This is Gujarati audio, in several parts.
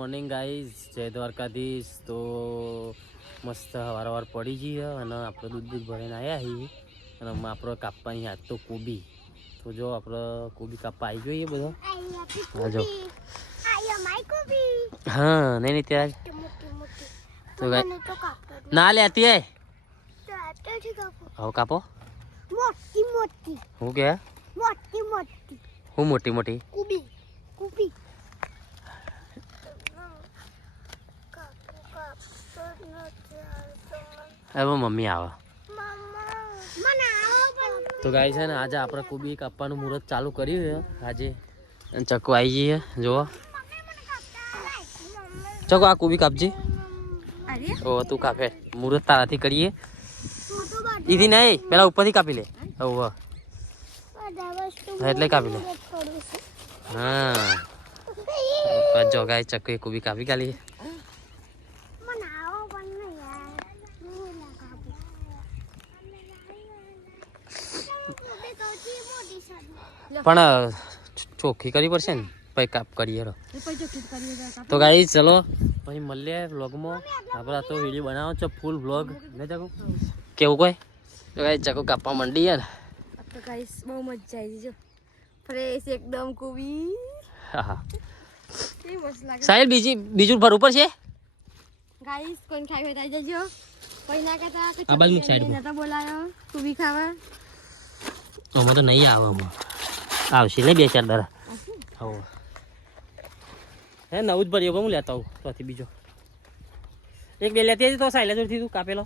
મોર્નિંગ ગાઈઝ, જય દ્વારકાધીશ. તો મસ્ત વારવાર પડી જઈએ અને આપણે દૂધ ભરીને આવ્યા છીએ અને આપણે કાપવાની આજ તો કોબી. તો જો આપણે કોબી કાપવા આવી જોઈએ બધો. જો હા નહીં ત્યાં તો ના લેતી હે હવે કાપો. હું કે હું મોટી મોટી હવે મમ્મી આવે તો ગાય છે ને આજે આપણે કોબી કાપવાનું મુહૂર્ત ચાલુ કર્યું છે આજે. ચક્કુ આવી જઈએ જુઓ. ચકો આ કોબી કાપજી. ઓ તું કાપે મુહૂર્ત તારાથી કરીએ. ઈથી નહીં પેલા ઉપરથી કાપી લે. હા એટલે કાપી લે. હા જો ગાય ચક્કુ કોબી કાપી કાઢી. પણ ચોખ્ખી કરવી પડશે ને પછી કાપ કરીએ. તો ગાઈ ચલો પછી મળીએ વ્લોગમાં. આપણે તો વિડીયો બનાવો છો ફૂલ વ્લોગ ને ચકો કેવું કોઈ. તો ગાઈ ચકો કાપવા માંડી યાર. તો ગાઈસ બહુ મજા આવી જો ફ્રેશ એકદમ કોબી. હા કેવી મસ્ત લાગે. સાહેબ બીજું ભર ઉપર છે ગાઈસ કોણ ખાઈ હોય આવી જજો. કોઈ ના કહેતા કે આ બાજુ સાઈડ પર નતા બોલાયો કોબી ખાવા. આમાં તો નહીં આવે. આમાં આવશે ને 2-4 દાડા. હો હે નવું જ ભર્યો હું લેતા આવું તોથી બીજો 1-2 લેતી હતી તો સાયલા જોડથી તું કાપેલો.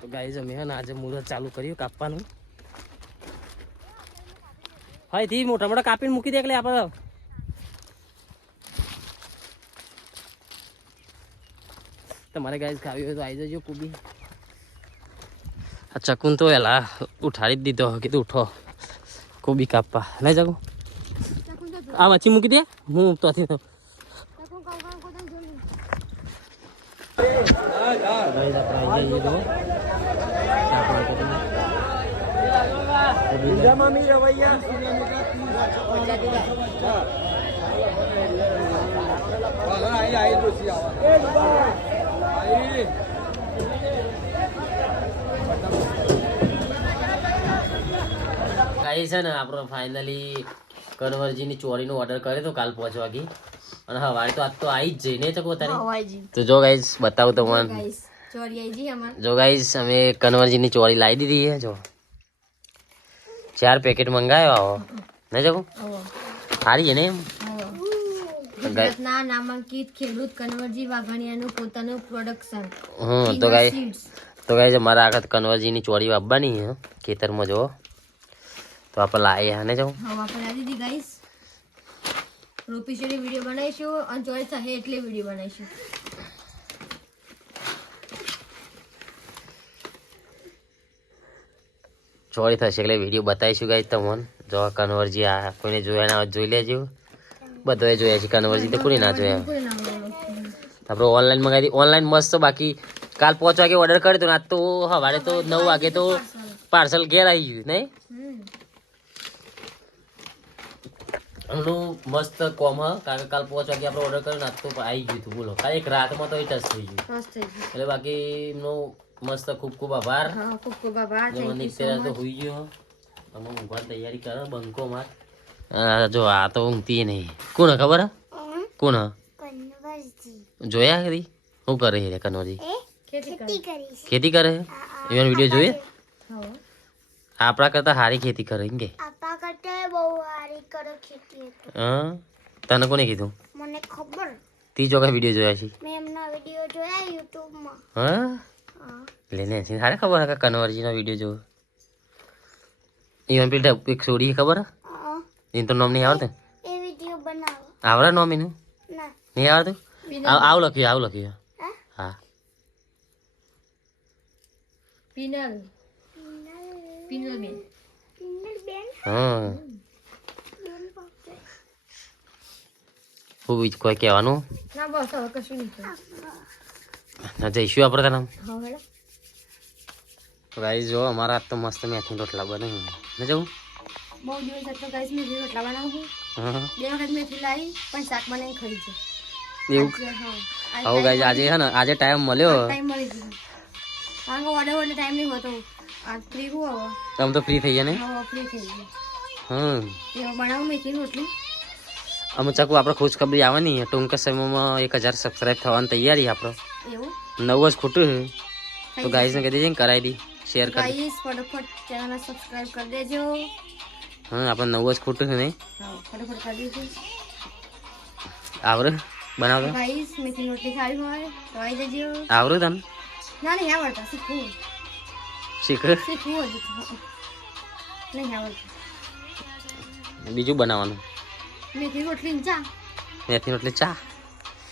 તો ગાઈઝ અમે હે ને આજે મુહૂર્ત ચાલુ કર્યું કાપવાનું. હા થી મોટા મોટા કાપીને મૂકી દે એટલે આપણે તમારે ગાઈઝ ખાવી હોય તો આવી જજો કોબી. આ ચકુન તો એલા ઉઠાડી જ દીધો કીધું ઉઠો કોબી કાપવા નહીં ચકુ. આ વચ્ચે મૂકી દે હું તોથી તો ગાઈ છે ને આપણે ફાઇનલી કન્વરજીની ચોરીનો ઓર્ડર કર્યો તો કાલ 5 વાગે અને હવારે તો આજ તો આવી જ જઈ ને ચકો તારી. તો જો ગાઈસ બતાવું તમને ચોરી આવી જી અમાર. જો ગાઈસ અમે કન્વરજીની ચોરી લાવી દીધી છે. જો 4 પેકેટ મંગાવ્યો આવો ને ચકો સારી છે ને એમ. ગુજરાતના નામાંકિત ખેડૂત કન્વરજી વાઘાણીયાનું પોતાનું પ્રોડક્શન. તો ગાઈસ અમારા આખા કન્વરજીની ચોરી વાપવાની છે ખેતરમાં. જો તો આપણે લાવીએ ને જાઉં. હા આપણે લાવી દીધી ગાઈસ. રૂપીશરી વિડીયો બનાવીશું અને ચોરી થશે એટલે વિડીયો બનાવીશું. ચોરી થશે એટલે વિડીયો બતાવીશું ગાઈસ તમને. જો કન્વરજી આ કોઈને જોયા ના હોય જોઈ લેજો. બધાએ જોયા છે કન્વરજી તો કોઈ ના જોયા. આપણે ઓનલાઈન મંગાવી દીધી ઓનલાઈન મસ્ત. બાકી કાલ 5 વાગે ઓર્ડર કર્યો તો આજ તો સવારે તો 9 વાગે તો પાર્સલ ઘેર આવી ગયું નહીં. એમનું મસ્ત કોમ હ કારણ કે કાલ 5 વાગે આપણે ઓર્ડર કર્યો ને આજ તો આવી ગયું હતું. બોલો કાલ એક રાતમાં તો ટચ થઈ ગયું. એટલે બાકી એમનો મસ્ત ખૂબ ખૂબ આભાર. ખૂબ ખૂબ આભાર. તો હોઈ ગયો અમે ઊંઘવા તૈયારી કરે બંકો માર. જો આ તો ઊંઘતી નહીં. કોણ ખબર હે કોણ જોયા ખરી શું કરે છે કન્વરજી. ખેતી કરે એવાનો વિડીયો જોઈએ. આપણા કરતા સારી ખેતી કરે કે હા. તને કોને કીધું? મને ખબર. તી જો કઈ વિડીયો જોયા છે? મેં એમના વિડીયો જોયા YouTube માં. હા લેને છે સારે ખબર હે કે કન્વરજી નો વિડીયો જો. ઈવન પેલા એક છોડી ખબર હે એનું તો નામ નહીં આવડતું. એ વિડીયો બનાવો આવડે નામ એનું ના નહીં આવડતું. આવ લખ્યું હા પિનલ બેન. હા હું બીજું કોઈ કહેવાનું ના બસ હવે કશું નહીં. જઈશું આપણે તને. હવે ગાઈસ જો અમારા તો મસ્ત મેથી રોટલા બને ને જવું. બહુ દિવસ તો ગાઈસ મેથી રોટલા બનાવું. હા 2 વખત મેથી લાવી પણ શાક બનાવીને ખાઈ છે એવું હવે ગાઈસ આજે હે ને આજે ટાઈમ મળ્યો ટાઈમ મળી ગયો કારણ કે ઓર્ડર એટલે ટાઈમ નહીં હોતો આ ફ્રી હું હવે આમ તો ફ્રી થઈ ગયા ને હવે ફ્રી થઈ ગઈ હા એમાં બનાવું મેથી રોટલી અમે ચકુ આપણે ખુશખબરી આવવાની ટૂંક સમયમાં 1000 સબસ્ક્રાઇબ થવાની તૈયારી આપણો એવું 9 જ ખોટું છે તો ગાઈસ ને કહી દેજે કરાવી દી શેર કરી ગાઈસ ફટાફટ ચેનલને સબસ્ક્રાઇબ કરી દેજો હા આપણે 9 જ ખોટું છે ને હા ફટાફટ કરી દેજો આવરે બનાવતો ગાઈસ મેથી રોટલી ખાવી હોય તો આવી જજો આવરું તને ના નહીં આવડતા શીખવું શીખ હજી નહીં આવડતું બીજું બનાવવાનું મેથી રોટલી ને ચા મેથી રોટલી ચા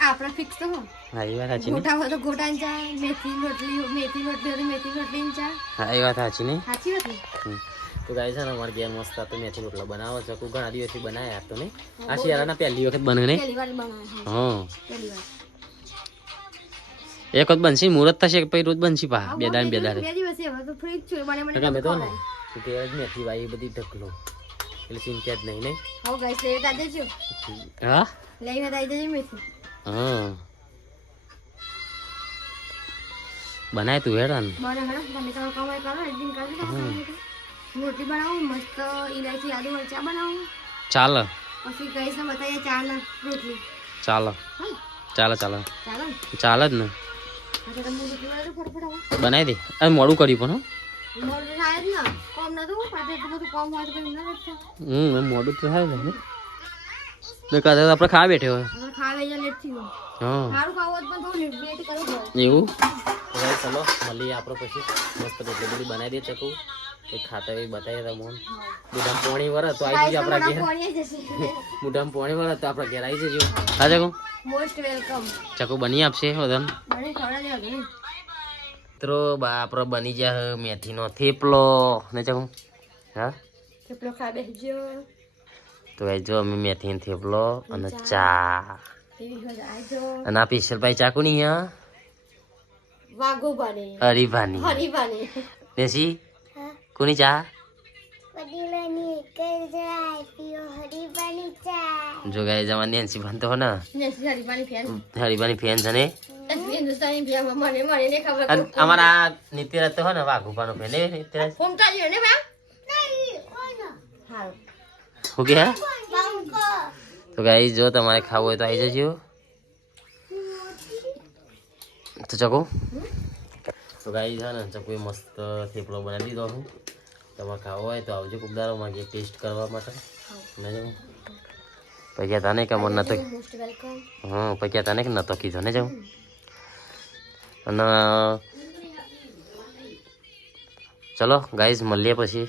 આપણા ફિક્સ તો હોય હા એ વાત સાચી ને ગોટા હોય તો ગોટાની ચા મેથી રોટલી હોય તો મેથી રોટલીની ચા હા એ વાત સાચી ને સાચી વાત ને તો ગાઈસ છે ને અમારે ઘેર મસ્ત તો મેથી રોટલા બનાવો છે કોઈ ઘણા દિવસથી બનાવ્યા તો નહીં આ શિયાળાના પહેલી વખત બને ને પહેલી વાર બનાવે હા પહેલી વાર એક વખત બનશી મુહૂર્ત થશે પછી રોજ બનશી પા બે દાડે બે દિવસે હવે તો ફ્રી જ છું મને ગમે તો ને કે જ મેથી વાઈ બધી ઢકલો એટલે ચિંતા જ નહીં ને હવે ગાઈસ લઈ દાદા જો હા લઈને દાઈ દેજો મેથી હા બનાય તું હેરાન બને હણા તમે કરો કમાઈ કરો એકદમ કરી દો રોટલી બનાવું મસ્ત ઇલાયચી આદુ મરચા બનાવું ચાલ પછી ગાઈસ ને બતાવીએ ચા ને રોટલી ચાલ હા ચાલ ચાલ ચાલો ને ચાલ જ ને આજે તમે રોટલી બનાવો ફટફટ આવો બનાવી દે અરે મોડું કર્યું પણ મોડું થાય જ ને કોમ નતું પાછળ એટલું બધું કોમ હોય તો પછી ના લખતા એમ મોડું તો થાય ને કદાચ આપણે ખાવા બેઠે હોય હવે ખાવે જ લેટ થયું હા સારું ખાવું હોત પણ થોડું લેટ કરવું પડે એવું ચલો મળીએ આપણે પછી મસ્ત રોટલી બધી બનાવી દે ચકુ એ ખાતા એ બતાવી દે મોન મોઢામાં પોણી વર તો આવી જજો આપણા ઘેર મોઢામાં પોણી વર તો આપણા ઘેર આવી જજો હા ચકુ મોસ્ટ વેલકમ ચકુ બની આપશે વદન મને ખવડા દેવા ઘણી મિત્રો આપણો બની જાય મેથીનો થેપલો ને ચકુ હા થેપલો ખા બેસજો તો એ જો અમે મેથીનો થેપલો અને ચા એવી હોય આજો અને આ સ્પેશિયલ ભાઈ ચાકુ નહીં હા વાગો બને હરીભાની હરી બને દેશી કોની ચા જો ગાય જવાની નેન્સી બનતો હો ને નેસી હરી બની ફેન હરીભાની ફેન છે ને હિન્દુસ્તાની ફેન મને ને ખબર અને અમારા નિત્યરાજ તો હો ને વાઘુપાનો ફેન એ નિત્યરાજ ફોન કાઢ્યો ને બા હારું શું કે તો ગાય જો તમારે ખાવું હોય તો આવી જજો તો ચકો તો ગાય છે ને ચકુએ મસ્ત થેપલો બનાવી દીધો હું તમારે ખાવો હોય તો આવજો કુકદારો માંગે ટેસ્ટ કરવા માટે ને જાઉં પછી તને કે મને નતો મોસ્ટ વેલકમ હા પછી તને કે નતો કીધો ને જાઉં અને ચલો ગાઈઝ મળીએ પછી